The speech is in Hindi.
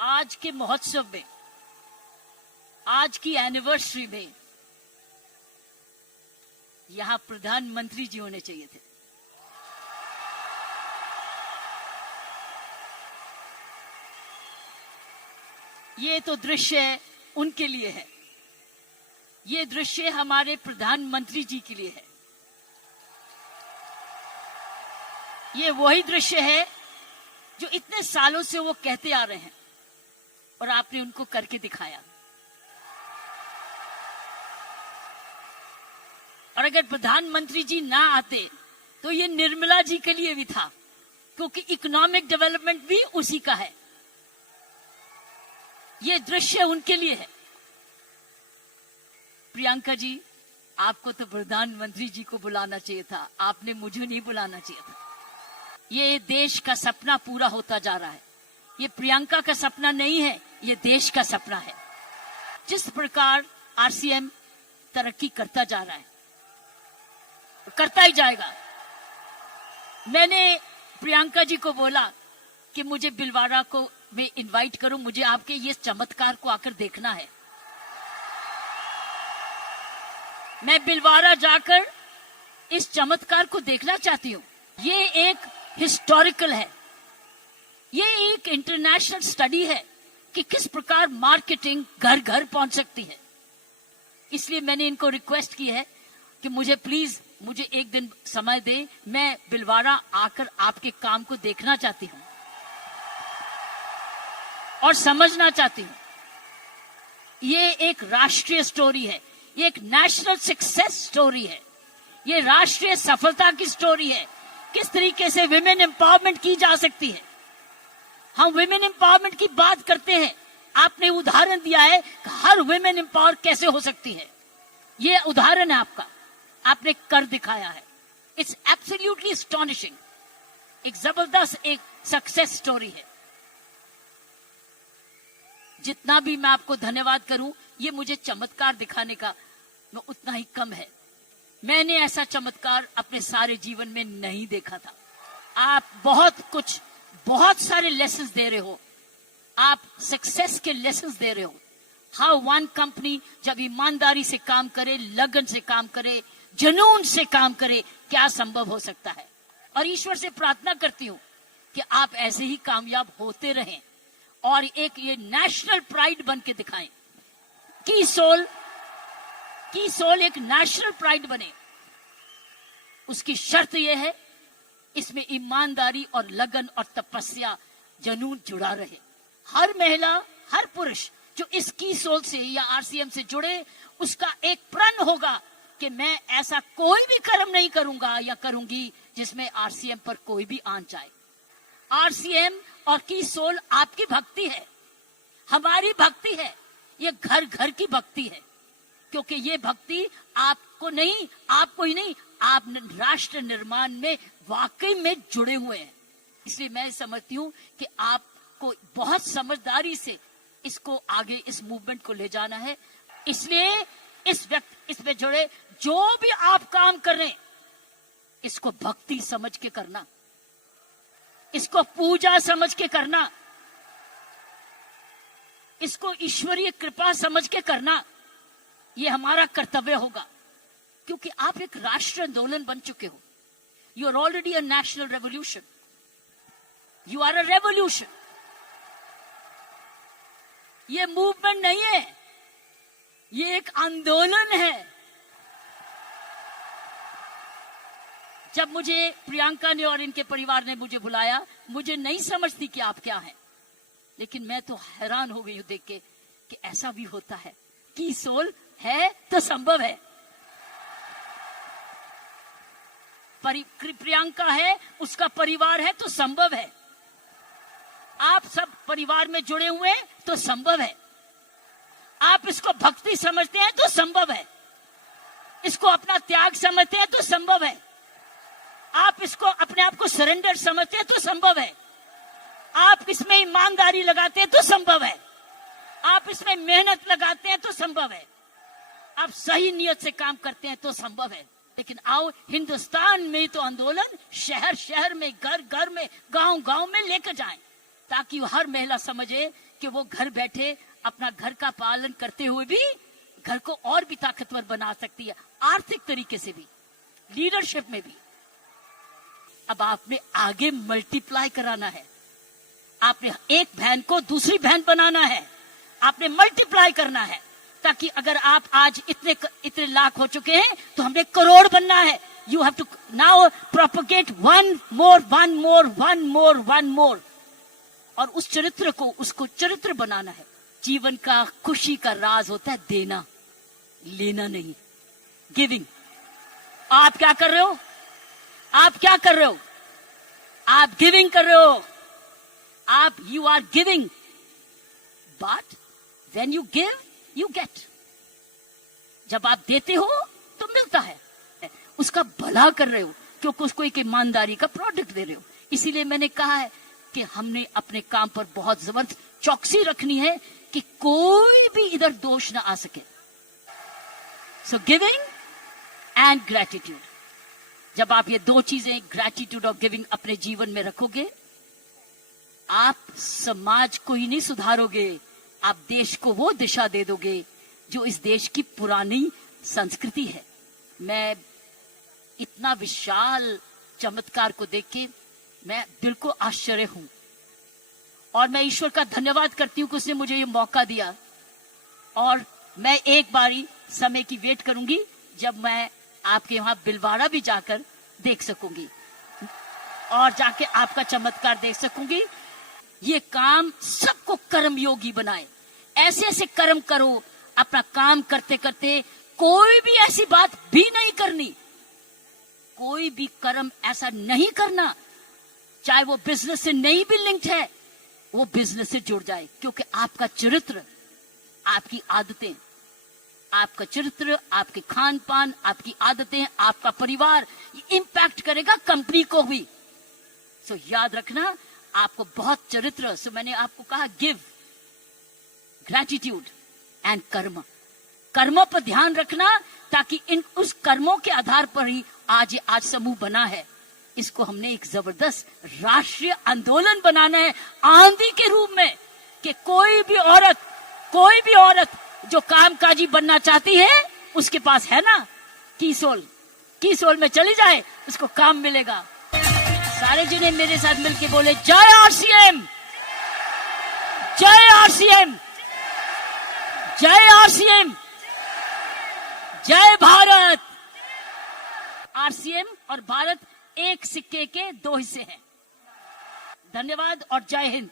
आज के महोत्सव में, आज की एनिवर्सरी में यहां प्रधानमंत्री जी होने चाहिए थे। ये तो दृश्य उनके लिए है, ये दृश्य हमारे प्रधानमंत्री जी के लिए है। ये वही दृश्य है जो इतने सालों से वो कहते आ रहे हैं और आपने उनको करके दिखाया। और अगर प्रधानमंत्री जी ना आते तो ये निर्मला जी के लिए भी था, क्योंकि इकोनॉमिक डेवलपमेंट भी उसी का है। ये दृश्य उनके लिए है। प्रियंका जी, आपको तो प्रधानमंत्री जी को बुलाना चाहिए था, आपने मुझे नहीं बुलाना चाहिए था। ये देश का सपना पूरा होता जा रहा है। ये प्रियंका का सपना नहीं है, ये देश का सपना है। जिस प्रकार आरसीएम तरक्की करता जा रहा है, करता ही जाएगा। मैंने प्रियंका जी को बोला कि मुझे बिलवाड़ा को मैं इनवाइट करूं, मुझे आपके ये चमत्कार को आकर देखना है। मैं बिलवाड़ा जाकर इस चमत्कार को देखना चाहती हूं। ये एक हिस्टोरिकल है, ये एक इंटरनेशनल स्टडी है कि किस प्रकार मार्केटिंग घर घर पहुंच सकती है। इसलिए मैंने इनको रिक्वेस्ट की है कि मुझे प्लीज मुझे एक दिन समय दे, मैं बिलवाड़ा आकर आपके काम को देखना चाहती हूं और समझना चाहती हूं। ये एक राष्ट्रीय स्टोरी है, ये एक नेशनल सक्सेस स्टोरी है, ये राष्ट्रीय सफलता की स्टोरी है। किस तरीके से विमेन एम्पावरमेंट की जा सकती है। हम विमेन एम्पावरमेंट की बात करते हैं, आपने उदाहरण दिया है कि हर विमेन एम्पावर कैसे हो सकती है। ये उदाहरण है आपका, आपने कर दिखाया है। इट्स एब्सोल्युटली एस्टोनिशिंग, एक जबरदस्त एक सक्सेस स्टोरी है। जितना भी मैं आपको धन्यवाद करूं, ये मुझे चमत्कार दिखाने का उतना ही कम है। मैंने ऐसा चमत्कार अपने सारे जीवन में नहीं देखा था। आप बहुत सारे लेसन्स दे रहे हो, आप सक्सेस के लेसन्स दे रहे हो। हाउ वन कंपनी जब ईमानदारी से काम करे, लगन से काम करे, जुनून से काम करे, क्या संभव हो सकता है। और ईश्वर से प्रार्थना करती हूं कि आप ऐसे ही कामयाब होते रहें और एक ये नेशनल प्राइड बन के दिखाएं। की सोल एक नेशनल प्राइड बने। उसकी शर्त यह है, इसमें ईमानदारी और लगन और तपस्या, जुनून जुड़ा रहे। हर महिला, हर पुरुष जो इस की सोल से या आरसीएम से जुड़े, उसका एक प्रण होगा कि मैं ऐसा कोई भी कर्म नहीं करूंगा या करूंगी जिसमें आरसीएम पर कोई भी आंच जाए। आरसीएम और की सोल आपकी भक्ति है, हमारी भक्ति है, ये घर घर की भक्ति है। क्योंकि ये भक्ति आपको ही नहीं, आप राष्ट्र निर्माण में वाकई में जुड़े हुए हैं। इसलिए मैं समझती हूं कि आपको बहुत समझदारी से इसको आगे, इस मूवमेंट को ले जाना है। इसलिए इसमें जुड़े जो भी आप काम कर रहे हैं, इसको भक्ति समझ के करना, इसको पूजा समझ के करना, इसको ईश्वरीय कृपा समझ के करना। ये हमारा कर्तव्य होगा, क्योंकि आप एक राष्ट्रीय आंदोलन बन चुके हो। You are already a national revolution, you are a revolution. ये मूवमेंट नहीं है, ये एक आंदोलन है। जब मुझे प्रियंका ने और इनके परिवार ने मुझे बुलाया, मुझे नहीं समझती कि आप क्या हैं, लेकिन मैं तो हैरान हो गई हूं देख के कि ऐसा भी होता है। की सोल है तो संभव है। प्रियंका है, उसका परिवार है तो संभव है। आप सब परिवार में जुड़े हुए हैं तो संभव है। आप इसको भक्ति समझते हैं तो संभव है। इसको अपना त्याग समझते हैं तो संभव है। आप इसको अपने आप को सरेंडर समझते हैं तो संभव है। आप इसमें ईमानदारी लगाते हैं तो संभव है। आप इसमें मेहनत लगाते हैं तो संभव है। आप सही नियत से काम करते हैं तो संभव है। लेकिन आओ, हिंदुस्तान में तो आंदोलन शहर शहर में, घर घर में, गांव गांव में लेकर जाएं, ताकि हर महिला समझे कि वो घर बैठे अपना घर का पालन करते हुए भी घर को और भी ताकतवर बना सकती है, आर्थिक तरीके से भी, लीडरशिप में भी। अब आपने आगे मल्टीप्लाई कराना है, आपने एक बहन को दूसरी बहन बनाना है, आपने मल्टीप्लाई करना है, ताकि अगर आप आज इतने लाख हो चुके हैं तो हमने करोड़ बनना है। You have to now propagate one more, और उस चरित्र को, उसको चरित्र बनाना है। जीवन का खुशी का राज होता है देना, लेना नहीं, गिविंग। आप क्या कर रहे हो? आप क्या कर रहे हो? आप गिविंग कर रहे हो। आप you are giving, but when you give you get. जब आप देते हो तो मिलता है, उसका भला कर रहे हो, क्योंकि उसको एक ईमानदारी का प्रोडक्ट दे रहे हो। इसीलिए मैंने कहा है कि हमने अपने काम पर बहुत जबरदस्त चौकसी रखनी है कि कोई भी इधर दोष ना आ सके। सो गिविंग एंड ग्रेटिट्यूड, जब आप ये दो चीजें, ग्रेटिट्यूड और गिविंग, अपने जीवन में रखोगे, आप समाज को ही नहीं सुधारोगे, आप देश को वो दिशा दे दोगे जो इस देश की पुरानी संस्कृति है। मैं इतना विशाल चमत्कार को देख के मैं दिल को आश्चर्य हूं, और मैं ईश्वर का धन्यवाद करती हूं कि उसने मुझे ये मौका दिया। और मैं एक बारी समय की वेट करूंगी जब मैं आपके वहां बिलवाड़ा भी जाकर देख सकूंगी और जाके आपका चमत्कार देख सकूंगी। ये काम सबको कर्म योगी बनाए, ऐसे ऐसे कर्म करो, अपना काम करते करते कोई भी ऐसी बात भी नहीं करनी, कोई भी कर्म ऐसा नहीं करना, चाहे वो बिजनेस से नहीं भी लिंक्ड है, वो बिजनेस से जुड़ जाए। क्योंकि आपका चरित्र, आपकी आदतें, आपका चरित्र, आपके खान पान, आपकी आदतें, आपका परिवार, ये इंपैक्ट करेगा कंपनी को भी। सो याद रखना, आपको बहुत चरित्र। सो मैंने आपको कहा गिव, ग्रेटिट्यूड एंड कर्म। कर्मों पर ध्यान रखना, ताकि उस कर्मों के आधार पर ही आज समूह बना है। इसको हमने एक जबरदस्त राष्ट्रीय आंदोलन बनाना है, आंधी के रूप में, कि कोई भी औरत जो कामकाजी बनना चाहती है, उसके पास है ना कीसोल में चली जाए, उसको काम मिलेगा। सारे जने मेरे साथ मिलके बोले, जय आरसीएम, जय आरसीएम, जय आरसीएम, जय भारत। आरसीएम और भारत एक सिक्के के दो हिस्से हैं। धन्यवाद और जय हिंद।